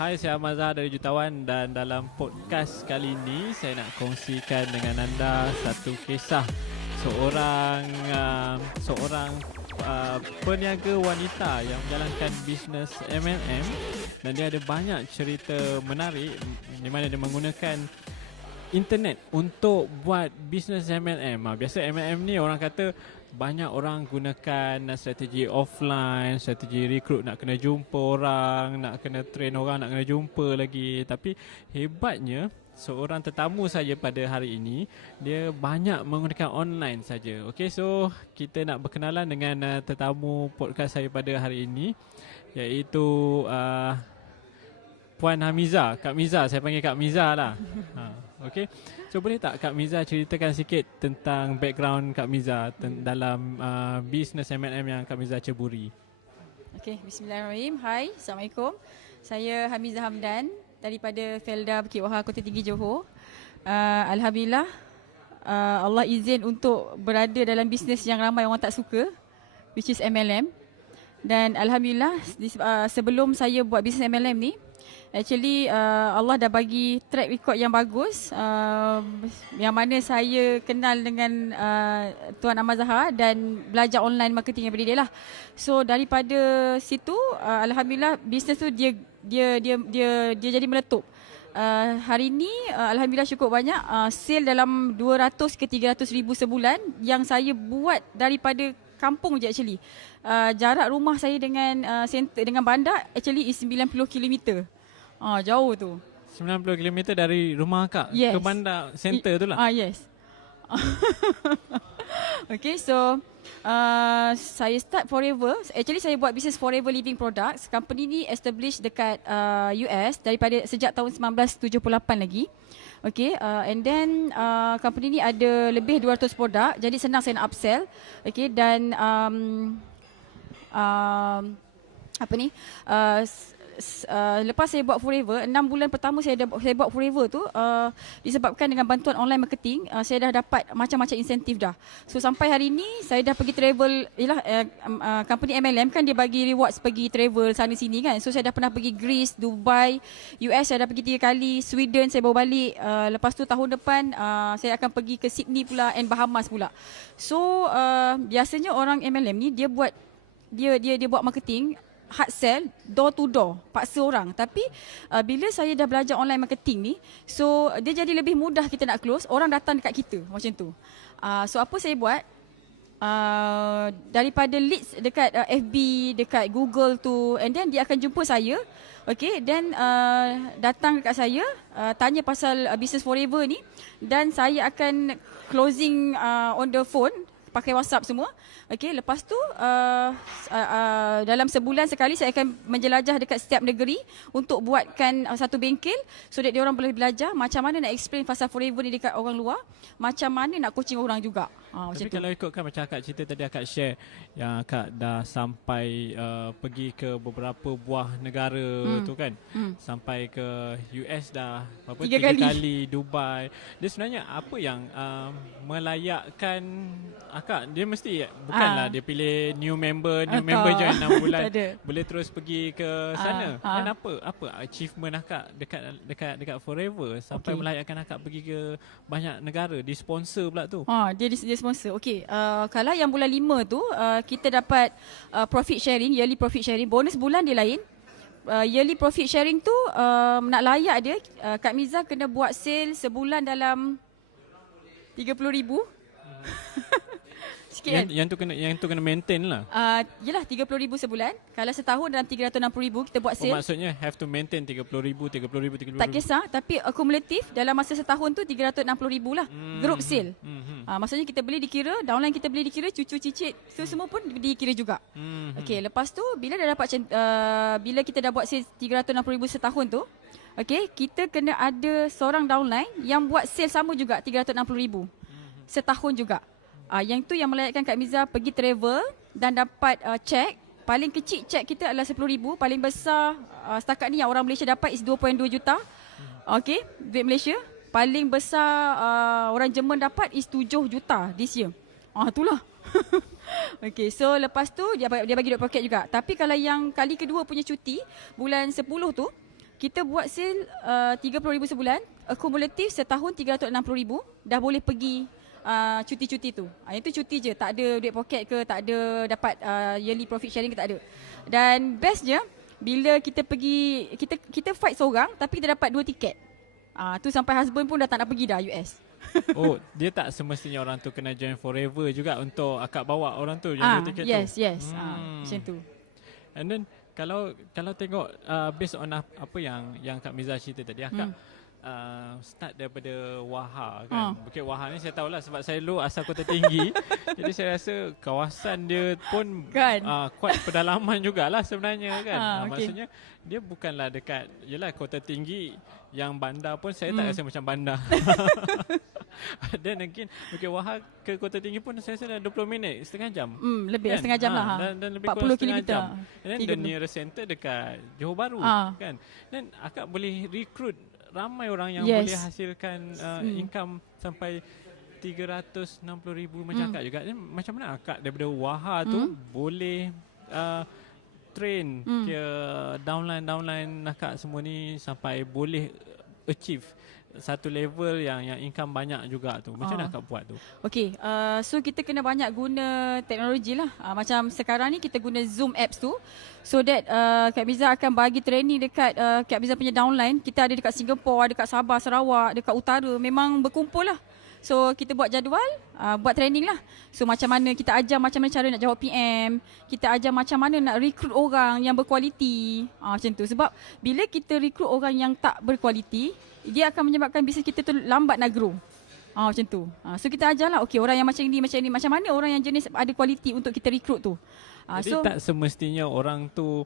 Hai, saya Ahmad Zahar dari Jutawan dan dalam podcast kali ini saya nak kongsikan dengan anda satu kisah seorang peniaga wanita yang menjalankan bisnes MLM dan dia ada banyak cerita menarik di mana dia menggunakan internet untuk buat bisnes MLM. Biasa MLM ni orang kata banyak orang gunakan strategi offline, strategi recruit, nak kena jumpa orang, nak kena train orang, nak kena jumpa lagi. Tapi hebatnya seorang tetamu saja pada hari ini, dia banyak menggunakan online saja. Okey, so kita nak berkenalan dengan tetamu podcast saya pada hari ini, iaitu Puan Hamiza. Kak Miza, saya panggil Kak Miza lah. Okey. So boleh tak Kak Miza ceritakan sikit tentang background Kak Miza dalam bisnes MLM yang Kak Miza ceburi? Okey, bismillahirrahmanirrahim. Hai, Assalamualaikum. Saya Hamiza Hamdan daripada Felda Bukit Wahar, Kota Tinggi, Johor. Alhamdulillah, Allah izin untuk berada dalam bisnes yang ramai orang tak suka, which is MLM. Dan Alhamdulillah, sebelum saya buat bisnes MLM ni, actually Allah dah bagi track record yang bagus, yang mana saya kenal dengan Tuan Ahmad Zahar dan belajar online marketing daripada dia lah. So daripada situ Alhamdulillah bisnes tu dia jadi meletup. Hari ni Alhamdulillah cukup banyak, sale dalam 200 ke 300 ribu sebulan yang saya buat daripada kampung je actually. Jarak rumah saya dengan center, dengan bandar actually is 90 km. Jauh tu. 90 km dari rumah Kak Yes. ke bandar center tu lah. Yes. Okay, so saya start Forever. Actually saya buat bisnes Forever Living Products. Company ni established dekat US daripada sejak tahun 1978 lagi. Okay, and then company ni ada lebih 200 produk. Jadi senang saya nak upsell. Okay, dan lepas saya buat Forever, 6 bulan pertama saya buat Forever tu, disebabkan dengan bantuan online marketing, saya dah dapat macam-macam insentif dah. So sampai hari ni saya dah pergi travel, company MLM kan dia bagi rewards pergi travel sana sini kan. So saya dah pernah pergi Greece, Dubai, US saya dah pergi 3 kali, Sweden saya bawa balik. Lepas tu tahun depan saya akan pergi ke Sydney pula and Bahamas pula. So biasanya orang MLM ni dia buat marketing hard sell, door to door, paksa orang. Tapi bila saya dah belajar online marketing ni, so dia jadi lebih mudah kita nak close, orang datang dekat kita macam tu. So apa saya buat, daripada leads dekat FB, dekat Google tu, and then dia akan jumpa saya. Okay, then datang dekat saya, tanya pasal business Forever ni, dan saya akan closing on the phone, pakai WhatsApp semua. Okey, lepas tu dalam sebulan sekali saya akan menjelajah dekat setiap negeri untuk buatkan satu bengkel so that dia orang boleh belajar macam mana nak explain pasal Forever ni dekat orang luar, macam mana nak coaching orang juga. Tapi kalau ikutkan macam akak cerita tadi, akak share yang akak dah sampai pergi ke beberapa buah negara tu kan. Sampai ke US dah berapa, 3 kali, Dubai. Dia sebenarnya apa yang melayakkan akak? Dia mesti bukanlah dia pilih new member join 6 bulan boleh terus pergi ke sana. Dan apa achievement akak dekat Forever sampai melayakkan akak pergi ke banyak negara, di sponsor pula tu. Dia sponsor. Okey, kalau yang bulan 5 tu kita dapat profit sharing, yearly profit sharing. Bonus bulan dia lain. Yearly profit sharing tu nak layak dia, Kak Miza kena buat sale sebulan dalam 30,000. Sikit kan? Yang tu kena maintain lah. Yelah 30,000 sebulan. Kalau setahun dalam 360,000 kita buat sale. Maksudnya have to maintain 30,000. Tak kisah, tapi akumulatif dalam masa setahun tu 360,000 lah. Group sale. Maksudnya kita beli dikira, downline kita beli dikira, cucu cicit, so semua pun dikira juga. Okey, lepas tu bila dah dapat bila kita dah buat sale 360,000 setahun tu, okey, kita kena ada seorang downline yang buat sale sama juga 360,000 setahun juga. Yang tu yang melayakkan Kak Miza pergi travel dan dapat cek. Paling kecil cek kita adalah 10,000. Paling besar setakat ni yang orang Malaysia dapat is 2.2 juta. Okey, duit Malaysia. Paling besar orang Jerman dapat is 7 juta this year. Itulah. Okey, so lepas tu dia bagi duit poket juga. Tapi kalau yang kali kedua punya cuti, bulan 10 tu, kita buat sale 30,000 sebulan, akumulatif setahun 360,000, dah boleh pergi cuti-cuti tu. Itu cuti je, tak ada duit poket ke, tak ada dapat yearly profit sharing ke, tak ada. Dan bestnya bila kita pergi, kita fight seorang tapi kita dapat 2 tiket. Tu sampai husband pun dah tak nak pergi dah US. Oh, dia tak semestinya orang tu kena join forever juga untuk akak bawa orang tu yang 2 tiket tu. Yes. Macam tu. And then kalau tengok based on apa yang Kak Miza cerita tadi, akak start daripada Wahha kan. Bukit Wahha ni saya tahulah sebab saya dulu asal Kota Tinggi. Jadi saya rasa kawasan dia pun kan? Kuat pedalaman jugalah sebenarnya kan. Okay. Maksudnya dia bukanlah dekat, yelah Kota Tinggi yang bandar pun saya tak rasa macam bandar. Dan again Bukit Wahha ke Kota Tinggi pun saya rasa dah 20 minit, setengah jam. Lebih kan? Setengah jam lah. Dan lebih 40 km. Dan the nearest center dekat Johor Bahru kan. Dan akak boleh recruit ramai orang yang boleh hasilkan income sampai 360,000 macam akak juga. Dan macam mana akak daripada Wahha tu boleh train ke downline akak semua ni sampai boleh achieve satu level yang income banyak juga tu. Macam mana akak buat tu? Okay, so kita kena banyak guna teknologi lah. Macam sekarang ni kita guna Zoom apps tu, so that Kak Miza akan bagi training dekat Kak Miza punya downline. Kita ada dekat Singapore, dekat Sabah, Sarawak, dekat utara, memang berkumpul lah. So kita buat jadual, buat training lah. So macam mana kita ajar macam mana cara nak jawab PM, kita ajar macam mana nak recruit orang yang berkualiti, macam tu. Sebab bila kita recruit orang yang tak berkualiti, dia akan menyebabkan bisnes kita tu lambat nak grow. Macam tu. So kita ajarlah, okay, orang yang macam ni, macam mana orang yang jenis ada kualiti untuk kita recruit tu. Jadi tak semestinya orang tu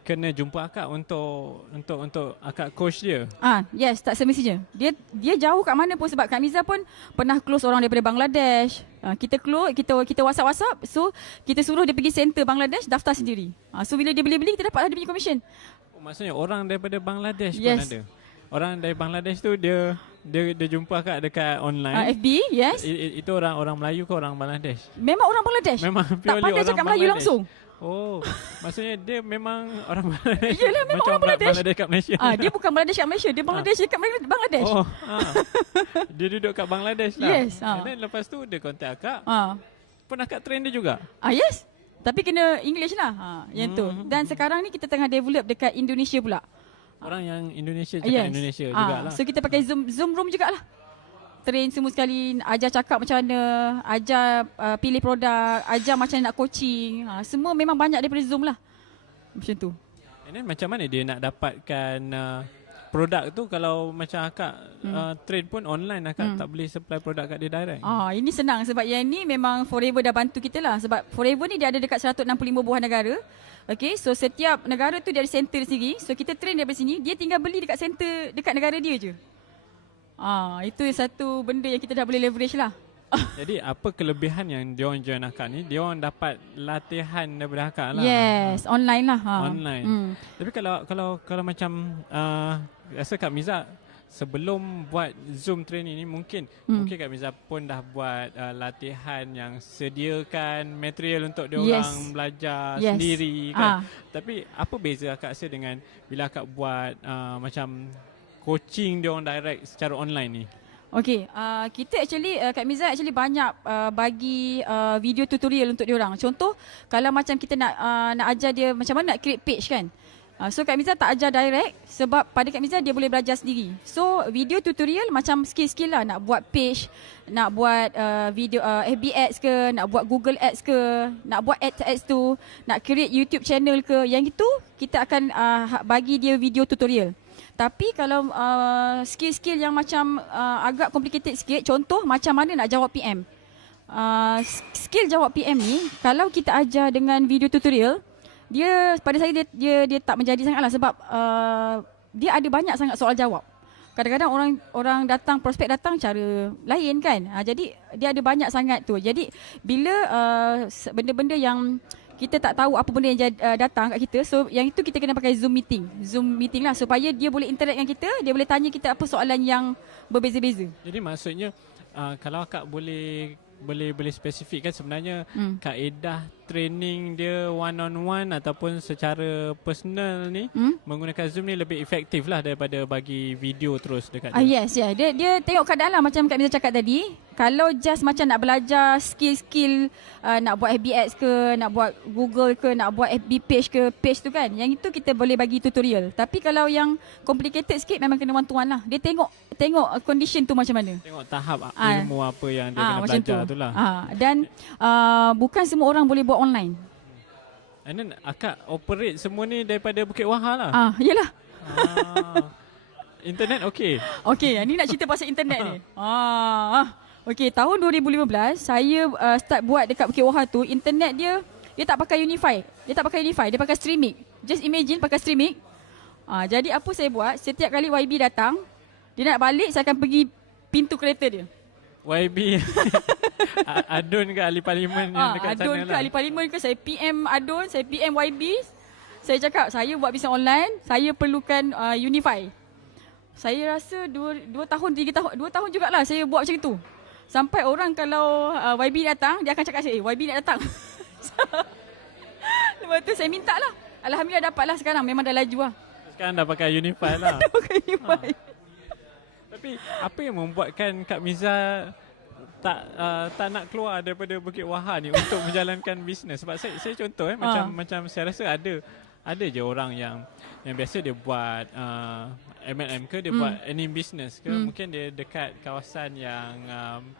kena jumpa akak untuk akak coach dia. Yes, tak semestinya. Dia jauh kat mana pun, sebab Kak Miza pun pernah close orang daripada Bangladesh. Kita close, kita WhatsApp. So kita suruh dia pergi center Bangladesh, daftar sendiri. So bila dia beli dia dapatlah dia punya commission. Maksudnya orang daripada Bangladesh pun ada. Orang dari Bangladesh tu dia jumpa akak dekat online. FB, yes. Itu orang Melayu ke orang Bangladesh? Memang orang Bangladesh. Memang tak pandai cakap Melayu langsung. Oh, maksudnya dia memang orang Bangladesh. Yelah, memang macam orang Bangladesh. Bangladesh kat Malaysia. Dia bukan Bangladesh kat Malaysia, dia Bangladesh dekat Bangladesh. Oh, dia duduk kat Bangladesh lah. Yes. And then lepas tu dia contact akak. Pun akak train dia juga. Yes. Tapi kena English lah. Yang tu. Dan sekarang ni kita tengah develop dekat Indonesia pula. Orang yang Indonesia cakap Indonesia jugalah. So kita pakai Zoom room jugalah. Train semua sekali, ajar cakap macam mana, ajar pilih produk, ajar macam mana nak coaching. Semua memang banyak daripada Zoom lah. Macam tu. And then macam mana dia nak dapatkan produk tu kalau macam akak trade pun online, akak tak boleh supply produk kat dia direct? Ini senang sebab yang ni memang Forever dah bantu kita lah. Sebab Forever ni dia ada dekat 165 buah negara. Okay, so setiap negara tu dia ada center sendiri. So kita train daripada sini, dia tinggal beli dekat center dekat negara dia je. Itu satu benda yang kita dah boleh leverage lah. Jadi apa kelebihan yang diorang join akak ni? Diorang dapat latihan daripada akak lah. Yes, online lah. Online. Tapi kalau macam rasa Kak Miza sebelum buat Zoom training ni mungkin Kak Miza pun dah buat latihan yang sediakan material untuk diorang belajar sendiri kan. Tapi apa beza akak rasa dengan bila akak buat macam coaching diorang direct secara online ni? Okay, kita Kak Miza banyak bagi video tutorial untuk diorang. Contoh, kalau macam kita nak ajar dia macam mana nak create page kan. So Kak Miza tak ajar direct sebab pada Kak Miza dia boleh belajar sendiri. So video tutorial macam skill-skill lah, nak buat page, nak buat video FB ads ke, nak buat Google ads ke, nak buat ads tu, nak create YouTube channel ke, yang itu kita akan bagi dia video tutorial. Tapi kalau skill-skill yang macam agak complicated sikit, contoh macam mana nak jawab PM. Skill jawab PM ni kalau kita ajar dengan video tutorial, dia pada saya dia tak menjadi sangatlah sebab dia ada banyak sangat soal jawab. Kadang-kadang orang datang, prospek datang cara lain kan. Jadi dia ada banyak sangat tu. Jadi bila benda-benda yang kita tak tahu apa benda yang datang kat kita, so yang itu kita kena pakai Zoom meeting lah supaya dia boleh interact dengan kita, dia boleh tanya kita apa soalan yang berbeza-beza. Jadi maksudnya kalau akak boleh spesifikkan sebenarnya kaedah training dia one on one ataupun secara personal ni menggunakan Zoom ni lebih efektif lah daripada bagi video terus dekat dia. Yes, yeah. Dia tengok keadaan lah macam Kak Miza cakap tadi. Kalau just macam nak belajar skill-skill, nak buat FB Ads ke, nak buat Google ke, nak buat FB page ke, page tu kan, yang itu kita boleh bagi tutorial. Tapi kalau yang complicated sikit memang kena one-to-one lah. Dia tengok condition tu macam mana. Tengok tahap ilmu apa yang dia kena belajar tu lah. Dan bukan semua orang boleh buat online. And then akak operate semua ni daripada Bukit Wahar lah. Yelah. Internet okey. Okey, ni nak cerita pasal internet ni. Okey, tahun 2015 saya start buat dekat Bukit Wahar tu, internet dia tak pakai Unify. Dia pakai Streamic. Just imagine pakai Streamic. Jadi apa saya buat, setiap kali YB datang, dia nak balik, saya akan pergi pintu kereta dia. YB Adun ke ahli parlimen yang dekat Adun sana ke lah. ahli parlimen ke, saya PM Adun, saya PM YB. Saya cakap, saya buat bisnes online, saya perlukan Unify. Saya rasa 2 tahun, 3 tahun, 2 tahun jugalah saya buat macam tu. Sampai orang kalau YB datang, dia akan cakap saya, YB nak datang. Lepas tu saya minta lah. Alhamdulillah dapatlah sekarang, memang dah laju lah. Sekarang dah pakai Unify lah. Dah pakai Unify. Tapi apa yang membuatkan Kak Miza tak nak keluar daripada Bukit Wahar ni untuk menjalankan bisnes? Sebab saya contoh macam saya rasa ada je orang yang biasa dia buat MLM ke, dia buat any business ke, mungkin dia dekat kawasan yang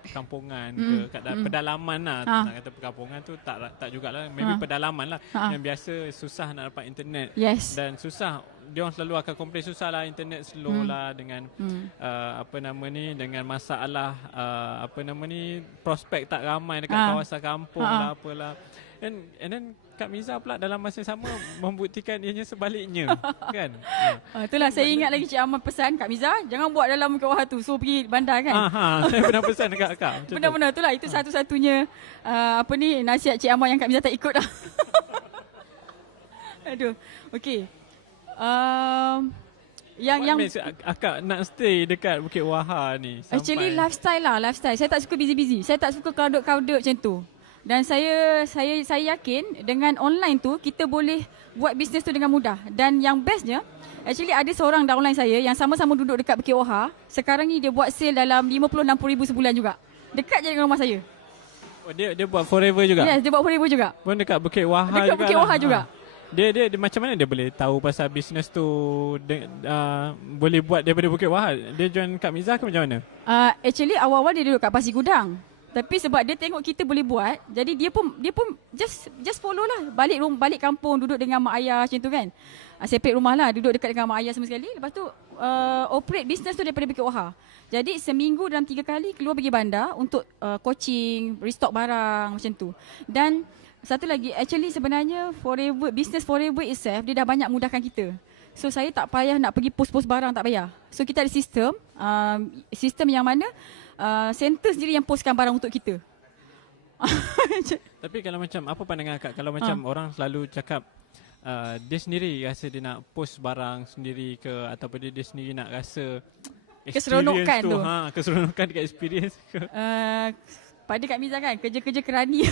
perkampungan ke, kat pedalaman lah. Nak kata perkampungan tu tak jugalah, maybe pedalaman lah yang biasa susah nak dapat internet. Yes. Dan susah, dia orang selalu akan komplain susah lah, internet slow lah dengan dengan masalah prospek tak ramai dekat kawasan kampung lah apalah. And then Kak Miza pula dalam masa yang sama membuktikan ianya sebaliknya kan. Itulah saya ingat lagi Cik Ahmad pesan, Kak Miza jangan buat dalam Bukit Wahar tu, so pergi bandar kan. Saya pernah pesan dekat Kak. Benar-benar itulah, itu satu-satunya nasihat Cik Ahmad yang Kak Miza tak ikut lah. Aduh. Okey. Yang akak nak stay dekat Bukit Wahar ni sampai... Actually lifestyle. Saya tak suka busy-busy. Saya tak suka crowded macam tu. Dan saya yakin dengan online tu kita boleh buat bisnes tu dengan mudah. Dan yang bestnya, actually ada seorang downline saya yang sama-sama duduk dekat Bukit Wahar. Sekarang ni dia buat sale dalam 50-60 ribu sebulan juga. Dekat je dengan rumah saya. Dia buat forever juga? Yes, dia buat forever juga. Pun dekat Bukit Wahar dekat Bukit Wahar juga. Dia macam mana dia boleh tahu pasal bisnes tu boleh buat daripada Bukit Wahar? Dia join Kak Miza ke macam mana? Actually awal-awal dia duduk kat Pasir Gudang. Tapi sebab dia tengok kita boleh buat, jadi dia pun just follow lah. Balik kampung, duduk dengan mak ayah macam tu kan. Separate rumah lah, duduk dekat dengan mak ayah sama sekali. Lepas tu operate bisnes tu daripada Bukit Wahar. Jadi seminggu dalam 3 kali keluar pergi bandar untuk coaching, restock barang macam tu. Dan satu lagi, actually sebenarnya business forever itself, dia dah banyak mudahkan kita. So saya tak payah nak pergi post-post barang, tak payah. So kita ada sistem yang mana center sendiri yang postkan barang untuk kita. Tapi kalau macam, apa pandangan Kak kalau macam orang selalu cakap dia sendiri rasa dia nak post barang sendiri ke, ataupun dia sendiri nak rasa keseronokan tu. Keseronokan dekat experience ke? Pada Kak Miza kan, kerja-kerja kerani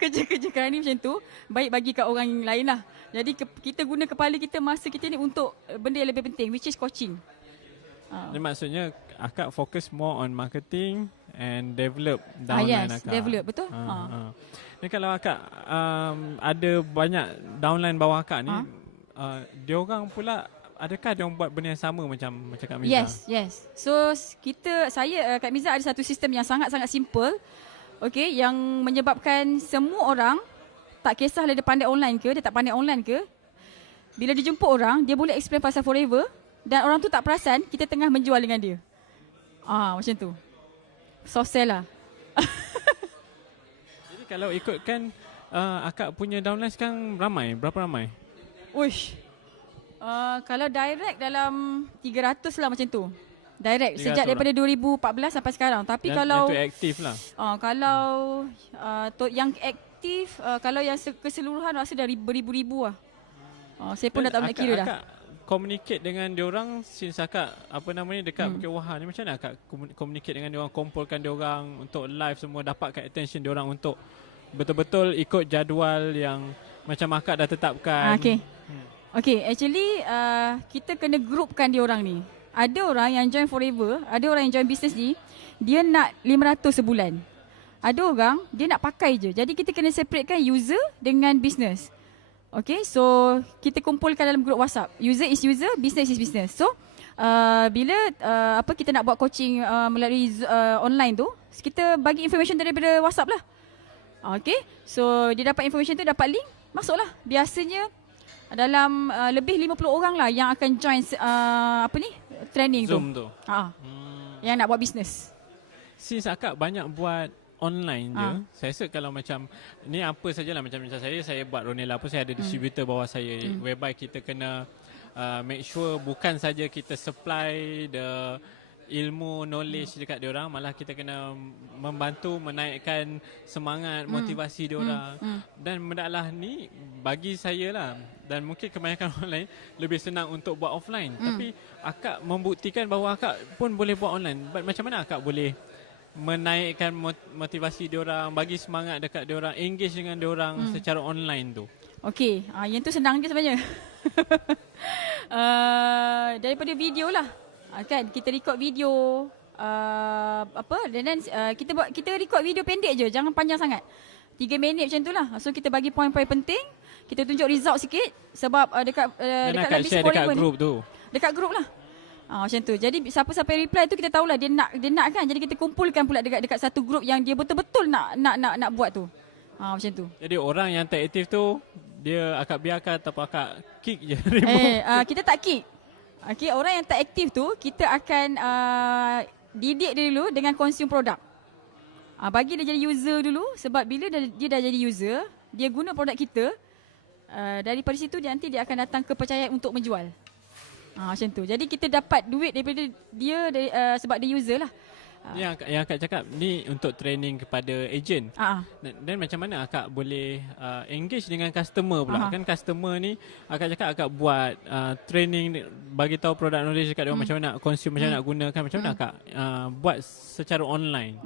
kerja-kerja kerani macam tu baik bagi kat orang yang lain lah. Jadi kita guna kepala kita, masa kita ni untuk benda yang lebih penting, which is coaching. Jadi maksudnya akak fokus more on marketing and develop downline yes, akak. Develop, betul. Dan kalau akak ada banyak downline bawah akak ni, dia orang pula, adakah dia orang buat benda yang sama macam Kak Miza? Yes. So Kak Miza ada satu sistem yang sangat-sangat simple. Okay, yang menyebabkan semua orang, tak kisahlah dia pandai online ke, dia tak pandai online ke, bila dia jemput orang, dia boleh explain pasal forever dan orang tu tak perasan kita tengah menjual dengan dia. Macam tu. Soft sell lah. Jadi kalau ikutkan akak punya downline sekarang ramai, berapa ramai? Uish. Kalau direct dalam 300 lah macam tu. Direct sejak daripada 2014 sampai sekarang. Tapi kalau yang tu aktif lah. Kalau yang aktif, kalau yang keseluruhan rasa dah beribu-ribu lah. Saya pun dah tak nak kira dah. Akak communicate dengan diorang since akak dekat Bukit Wahar ni, macam mana akak communicate dengan diorang, kumpulkan diorang untuk live semua, dapatkan attention diorang untuk betul-betul ikut jadual yang macam akak dah tetapkan. Okay, actually kita kena groupkan dia orang ni. Ada orang yang join forever, ada orang yang join business ni, dia nak 500 sebulan. Ada orang, dia nak pakai je. Jadi kita kena separatekan user dengan business. Okay, so kita kumpulkan dalam group WhatsApp. User is user, business is business. So, bila kita nak buat coaching melalui online tu, kita bagi information daripada WhatsApp lah. Okay, so dia dapat information tu, dapat link, masuklah. Biasanya dalam lebih 50 orang lah yang akan join training Zoom tu. Yang nak buat business. Since akak banyak buat online je, saya rasa kalau macam ni apa sajalah, macam saya buat Ronella pun saya ada distributor bawah saya, whereby kita kena make sure bukan saja kita supply the ilmu, knowledge dekat diorang, malah kita kena membantu menaikkan semangat, motivasi diorang. Dan benda lah ni bagi saya lah, dan mungkin kebanyakan orang lain lebih senang untuk buat offline. Tapi akak membuktikan bahawa akak pun boleh buat online. Macam mana akak boleh menaikkan motivasi diorang, bagi semangat dekat diorang, engage dengan diorang secara online tu? Okey, yang tu senang je sebenarnya. Daripada video lah. Kan kita record video dan kita record video pendek je, jangan panjang sangat. 3 minit macam tu lah. So kita bagi poin-poin penting, kita tunjuk result sikit sebab dekat dalam share dekat group tu. Dekat group lah. Macam tu. Jadi siapa-siapa reply tu kita tahulah dia nak kan. Jadi kita kumpulkan pula dekat satu group yang dia betul-betul nak buat tu. Macam tu. Jadi orang yang tak aktif tu dia akak biarkan ataupun akak kick je? Kita tak kick. Okay, orang yang tak aktif tu kita akan didik dia dulu dengan consume produk. Bagi dia jadi user dulu, sebab bila dia dah jadi user, dia guna produk kita, daripada situ nanti dia akan datang kepercayaan untuk menjual. Macam tu. Jadi kita dapat duit daripada dia sebab dia user lah. Yang akak cakap ni untuk training kepada agent. Dan macam mana akak boleh engage dengan customer pula? Kan customer ni akak cakap akak buat training, bagi tahu produk knowledge dekat dia, macam mana nak consume, macam mana nak gunakan, macam mana akak buat secara online?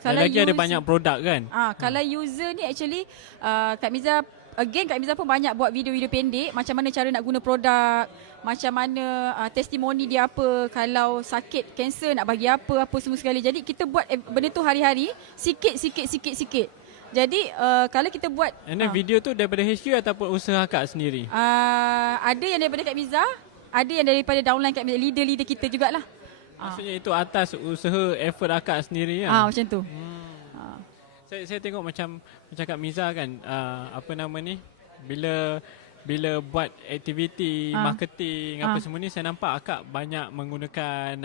Kalau lagi ada banyak produk kan? Kalau user ni actually Kak Miza pun banyak buat video-video pendek, macam mana cara nak guna produk, macam mana testimoni dia apa, kalau sakit kanser nak bagi apa semua sekali. Jadi kita buat benda tu hari-hari, sikit. Jadi kalau kita buat video tu daripada HQ ataupun usaha akak sendiri? Ada yang daripada Kak Miza, ada yang daripada downline Kak Miza, leader kita jugalah. Maksudnya itu atas usaha effort akak sendiri kan? Macam tu. Saya tengok macam Kak Miza kan, bila buat aktiviti marketing apa semua ni, saya nampak akak banyak menggunakan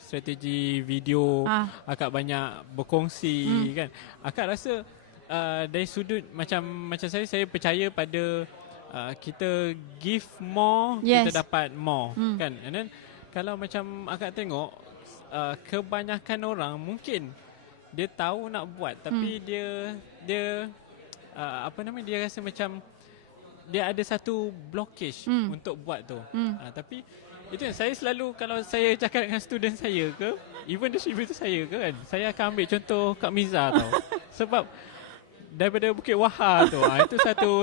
strategi video, akak banyak berkongsi kan. Akak rasa dari sudut macam saya percaya pada kita give more, kita dapat more kan. And then kalau macam akak tengok kebanyakan orang mungkin dia tahu nak buat, tapi dia rasa macam dia ada satu blockage untuk buat tu. Tapi itu yang saya selalu, kalau saya cakap dengan student saya ke, even distributor saya ke kan, saya akan ambil contoh Kak Miza tau. Sebab daripada Bukit Wahar tu, itu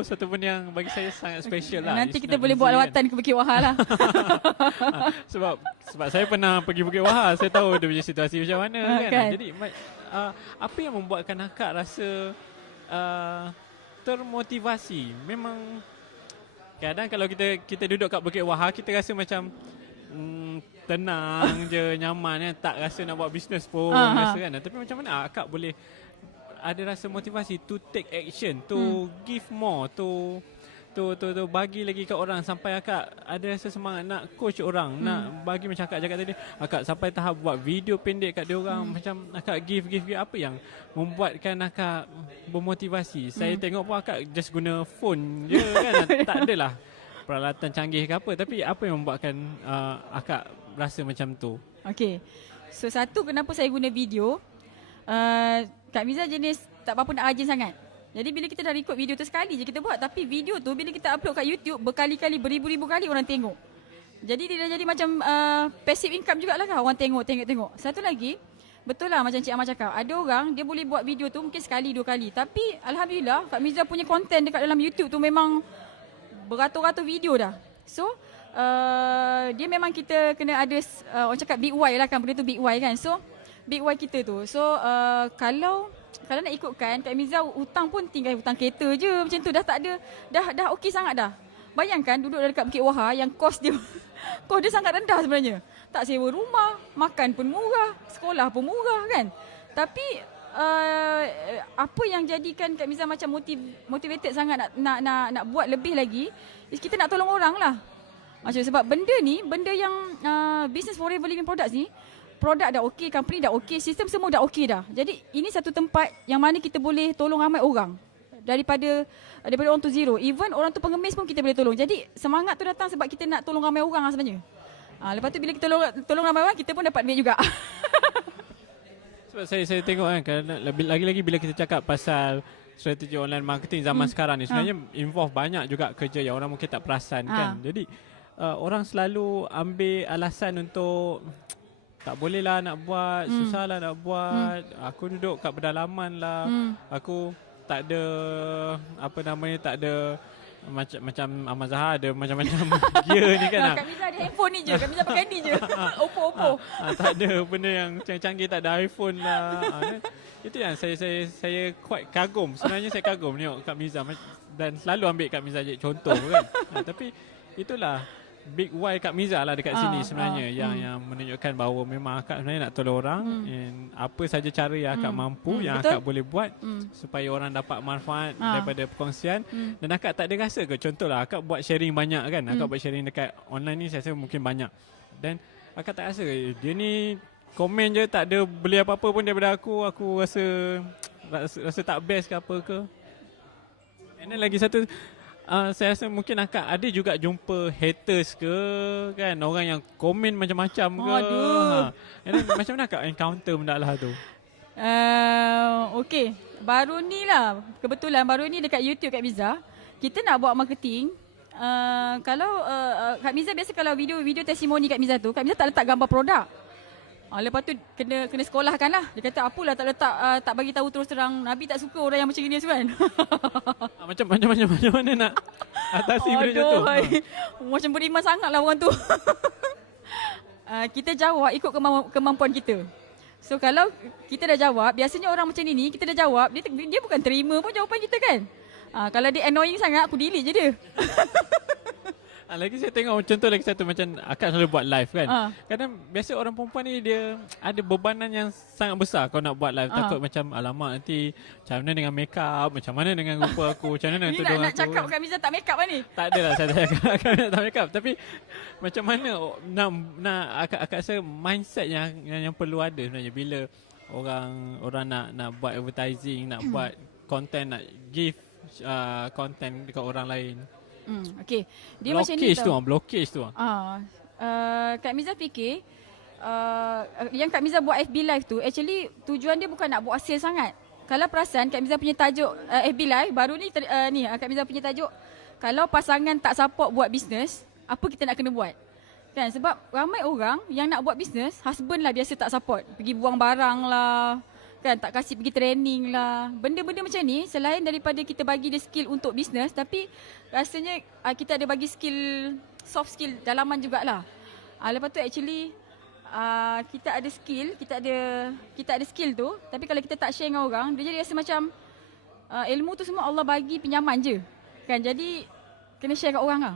satu benda yang bagi saya sangat special lah. Nanti kita boleh buat lawatan ke Bukit Wahar lah. sebab saya pernah pergi Bukit Wahar, saya tahu dia punya situasi macam mana kan. Jadi apa yang membuatkan akak rasa termotivasi? Memang kadang kalau kita duduk kat Bukit Wahar, kita rasa macam tenang je, nyaman kan, tak rasa nak buat bisnes pun rasa kan. Tapi macam mana akak boleh ada rasa motivasi to take action, to give more, to bagi lagi kat orang, sampai akak ada rasa semangat nak coach orang, nak bagi macam akak cakap tadi, akak sampai tahap buat video pendek kat dia orang, macam akak give. Apa yang membuatkan akak bermotivasi? Saya tengok pun akak just guna phone je kan, tak adalah peralatan canggih ke apa, tapi apa yang membuatkan akak rasa macam tu? Okay, so satu, kenapa saya guna video, Kak Miza jenis tak apa-apa nak rajin sangat. Jadi bila kita dah record video tu sekali je kita buat, tapi video tu bila kita upload kat YouTube berkali-kali, beribu-ribu kali orang tengok. Jadi dia dah jadi macam passive income jugalah kan, orang tengok. Satu lagi, betul lah macam Cik Amal cakap. Ada orang dia boleh buat video tu mungkin sekali 2 kali. Tapi alhamdulillah Kak Miza punya konten dekat dalam YouTube tu memang beratus-ratus video dah. So dia memang kita kena ada orang cakap big Y lah kan, benda tu big Y kan. So big Y kita tu. So kalau nak ikutkan Kak Miza hutang pun tinggal hutang kereta je macam tu, dah tak ada, dah okey sangat dah. Bayangkan duduk dekat Bukit Wahar yang kos dia kos dia sangat rendah sebenarnya. Tak sewa rumah, makan pun murah, sekolah pun murah kan. Tapi apa yang jadikan Kak Miza macam motivated sangat nak buat lebih lagi, kita nak tolong orang lah. Macam sebab benda ni, benda yang business forever living products ni, produk dah okey, company dah okey, sistem semua dah okey dah. Jadi ini satu tempat yang mana kita boleh tolong ramai orang. Daripada orang tu zero. Even orang tu pengemis pun kita boleh tolong. Jadi semangat tu datang sebab kita nak tolong ramai orang lah sebenarnya. Lepas tu bila kita tolong ramai orang, kita pun dapat duit juga. Sebab saya tengok kan, lagi-lagi bila kita cakap pasal strategi online marketing zaman sekarang ni, sebenarnya involve banyak juga kerja yang orang mungkin tak perasan kan. Jadi orang selalu ambil alasan untuk tak boleh lah nak buat, susah lah nak buat, aku duduk kat pedalaman lah, aku tak ada tak ada macam Ahmad Zahar ada macam-macam gear ni kan. Kak Miza ada handphone ni je, Kak Miza pakai ni je. Oppo. Tak ada benda yang canggih-canggih, tak ada iPhone lah. Itu yang saya quite kagum. Sebenarnya saya kagum tengok Kak Miza dan selalu ambil Kak Miza jadi contoh kan. Tapi itulah big Y Kak Miza lah dekat sini sebenarnya yang menunjukkan bahawa memang akak sebenarnya nak tolong orang, and apa saja cara yang akak mampu yang akak boleh buat supaya orang dapat manfaat daripada perkongsian. Dan akak tak ada rasa ke, contohlah akak buat sharing banyak kan, akak buat sharing dekat online ni saya rasa mungkin banyak, dan akak tak rasa dia ni komen je tak ada beli apa-apa pun daripada aku rasa tak best ke apa ke. And then lagi satu, saya rasa mungkin akak ada juga jumpa haters ke kan, orang yang komen macam-macam ke. Macam mana akak encounter benda lah tu? Okay, baru ni lah, kebetulan baru ni dekat YouTube Kak Miza, kita nak buat marketing. Kalau Kak Miza biasa kalau video testimoni Kak Miza tu, Kak Miza tak letak gambar produk. Lepas tu kena sekolahkan lah. Dia kata apalah tak letak, tak bagi tahu terus terang. Nabi tak suka orang yang macam gini kan. Macam mana nak atasi benda macam tu? Macam beriman sangat lah orang tu. Kita jawab ikut kemampuan kita. So kalau kita dah jawab, biasanya orang macam ni kita dah jawab, dia bukan terima pun jawapan kita kan. Kalau dia annoying sangat, aku delete je dia. Lagi saya tengok contoh lagi satu, macam akak selalu buat live kan. Kadang biasa orang perempuan ni dia ada bebanan yang sangat besar kalau nak buat live. Takut macam alamak nanti macam mana dengan make up, macam mana dengan rupa aku, macam mana dengan tudung aku. Ni nak cakap Kak Miza tak make up lah ni? Tak adalah saya cakap tak make up. Tapi macam mana nak akak rasa mindset yang perlu ada sebenarnya bila orang nak buat advertising, nak buat content, nak give content dekat orang lain. Okay. Dia macam ni tau. Blockage tu. Kak Miza fikir yang Kak Miza buat FB Live tu, actually tujuan dia bukan nak buat sale sangat. Kalau perasan Kak Miza punya tajuk FB Live baru ni Kak Miza punya tajuk, kalau pasangan tak support buat bisnes, apa kita nak kena buat? Kan, sebab ramai orang yang nak buat bisnes, husband lah biasa tak support. Pergi buang barang lah, kan, tak kasih pergi training lah. Benda-benda macam ni, selain daripada kita bagi dia skill untuk bisnes, tapi rasanya kita ada bagi skill, soft skill dalaman jugalah. Lepas tu actually kita ada skill, kita ada skill tu, tapi kalau kita tak share dengan orang, dia jadi rasa macam ilmu tu semua Allah bagi pinjaman je. Kan, jadi kena share kat orang lah.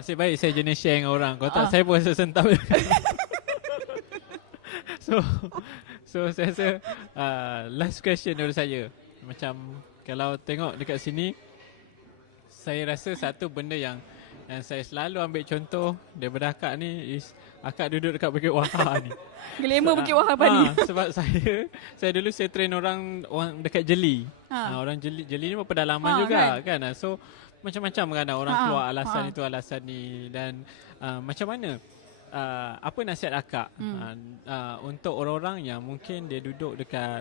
Nasib baik saya jenis share dengan orang. Kalau tak saya pun rasa sentap. So saya rasa last question dari saya, macam kalau tengok dekat sini, saya rasa satu benda yang saya selalu ambil contoh daripada akak ni is akak duduk dekat Bukit Wahar ni. Glamour Bukit Wahar ni. Sebab saya dulu saya train orang dekat Jeli. Orang Jeli ni pedalaman juga kan. So macam-macam kan orang keluar alasan itu alasan ni, dan macam mana apa nasihat akak untuk orang-orang yang mungkin dia duduk dekat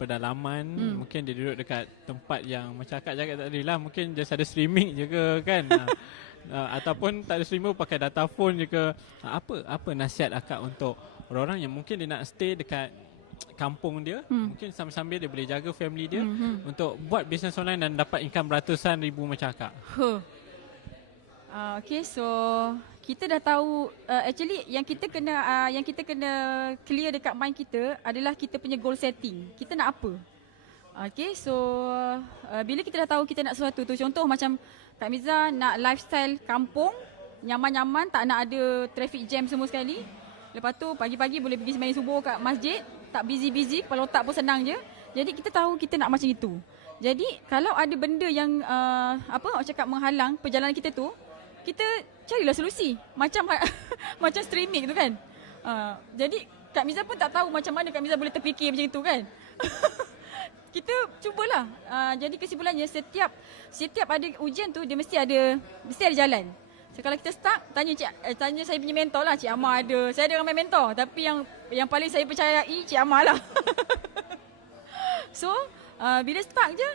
pedalaman, mungkin dia duduk dekat tempat yang macam akak cakap tadi lah, mungkin just ada streaming je ke kan. Ataupun tak ada streamer pakai data phone je ke. Apa nasihat akak untuk orang-orang yang mungkin dia nak stay dekat kampung dia, mungkin sambil-sambil dia boleh jaga family dia untuk buat bisnes online dan dapat income ratusan ribu macam akak. Okay, so kita dah tahu actually yang kita kena clear dekat mind kita adalah kita punya goal setting. Kita nak apa? Okay, so bila kita dah tahu kita nak sesuatu tu, contoh macam Kak Miza nak lifestyle kampung, nyaman-nyaman, tak nak ada traffic jam semua sekali. Lepas tu pagi-pagi boleh pergi sembahyang subuh kat masjid, tak busy-busy, kepala otak pun senang je. Jadi kita tahu kita nak macam itu. Jadi kalau ada benda yang orang cakap menghalang perjalanan kita tu, kita carilah solusi. Macam macam streaming tu kan. Jadi Kak Miza pun tak tahu macam mana Kak Miza boleh terfikir macam itu kan. Kita cubalah. Jadi kesimpulannya setiap ada ujian tu dia mesti ada jalan. So kalau kita stuck, tanya saya punya mentor lah, Cik Amar ada. Saya ada ramai mentor, tapi yang paling saya percayai Cik Amar lah. So bila stuck je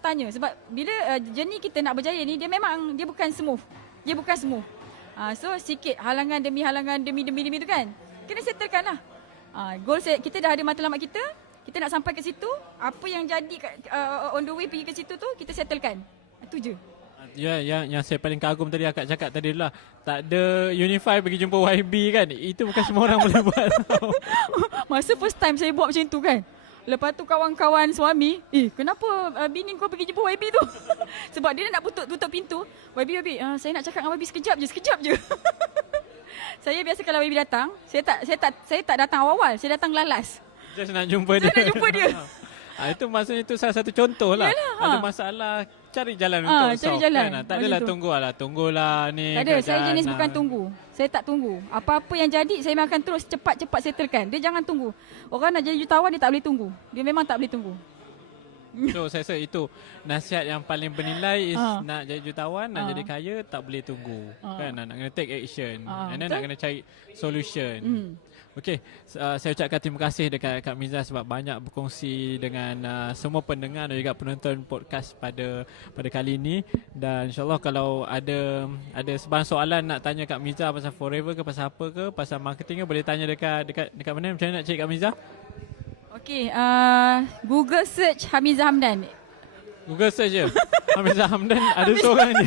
tanya. Sebab bila journey kita nak berjaya ni, dia bukan smooth. So sikit halangan demi tu kan. Kena settlekan lah. Goal kita dah ada matlamat kita nak sampai ke situ, apa yang jadi on the way pergi ke situ tu kita settlekan. Itu je. Ya, yang saya paling kagum tadi akak cakap tadi lah, tak ada Unify pergi jumpa YB kan. Itu bukan semua orang boleh buat. Masa first time saya buat macam tu kan. Lepas tu kawan-kawan suami, kenapa bini kau pergi jumpa YB tu? Sebab dia nak tutup pintu. YB, saya nak cakap dengan YB sekejap je. Saya biasa kalau YB datang, saya tak datang awal, saya datang lalas. Just nak jumpa dia. Itu maksudnya itu salah satu contoh lah. Ada masalah, cari jalan untuk solve kan. Tak adalah tunggulah ni. Tak ada, saya jenis bukan tunggu. Saya tak tunggu. Apa-apa yang jadi, saya akan terus cepat-cepat settlekan. Dia jangan tunggu. Orang nak jadi jutawan, dia tak boleh tunggu. Dia memang tak boleh tunggu. So saya rasa itu nasihat yang paling bernilai is nak jadi jutawan, nak jadi kaya, tak boleh tunggu. Kan, nak kena take action. And then nak kena cari solution. Okey, saya ucapkan terima kasih dekat Kak Miza sebab banyak berkongsi dengan semua pendengar dan juga penonton podcast pada kali ini. Dan insyaAllah kalau ada sebarang soalan nak tanya Kak Miza pasal Forever ke, pasal apa ke, pasal marketing ke, boleh tanya dekat mana? Macam mana nak cari Kak Miza? Okey, Google search Hamizah Hamdan. Google search je? Hamizah Hamdan ada seorang je.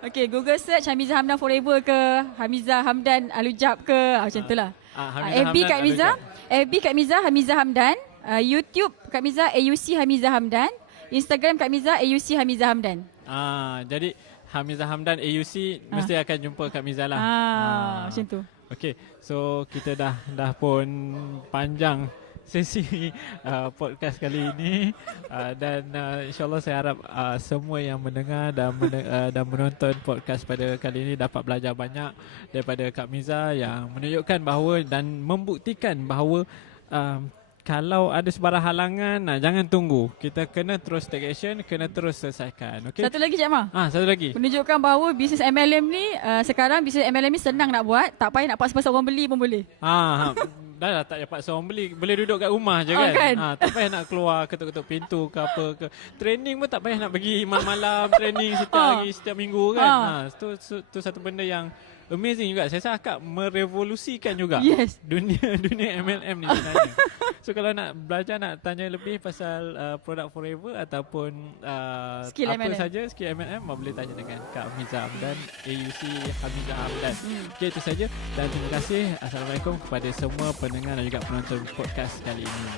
Okay, Google search Hamizah Hamdan Forever ke, Hamizah Hamdan Alujab ke, macam itulah. FB Kak Miza, FB Kak Miza Hamizah Hamdan, YouTube Kak Miza AUC Hamizah Hamdan, Instagram Kak Miza AUC Hamizah Hamdan. Jadi Hamizah Hamdan AUC mesti akan jumpa Kak Miza lah. Macam tu. Okay, so kita dah pun panjang sesi podcast kali ini dan insyaAllah saya harap semua yang mendengar dan menonton podcast pada kali ini dapat belajar banyak daripada Kak Miza yang menunjukkan bahawa dan membuktikan bahawa kalau ada sebarang halangan, jangan tunggu. Kita kena terus take action, kena terus selesaikan. Okay? Satu lagi Cik Amar. Satu lagi. Menunjukkan bahawa bisnes MLM ni sekarang bisnes MLM ni senang nak buat, tak payah nak paksa-paksa orang beli pun boleh. Dah tak payah paksa orang beli. Boleh duduk kat rumah je kan. Tak payah nak keluar ketuk-ketuk pintu ke apa ke. Training pun tak payah nak pergi malam-malam training setiap hari, setiap minggu kan. Tu satu benda yang amazing juga. Saya rasa akak merevolusikan juga dunia MLM ni sebenarnya. So kalau nak belajar, nak tanya lebih pasal produk Forever ataupun skill apa MLM saja skill MLM, boleh tanya dengan Kak Hamizah Hamdan, AUC Hamizah Hamdan. Okay, itu saja dan terima kasih. Assalamualaikum kepada semua pendengar dan juga penonton podcast kali ini.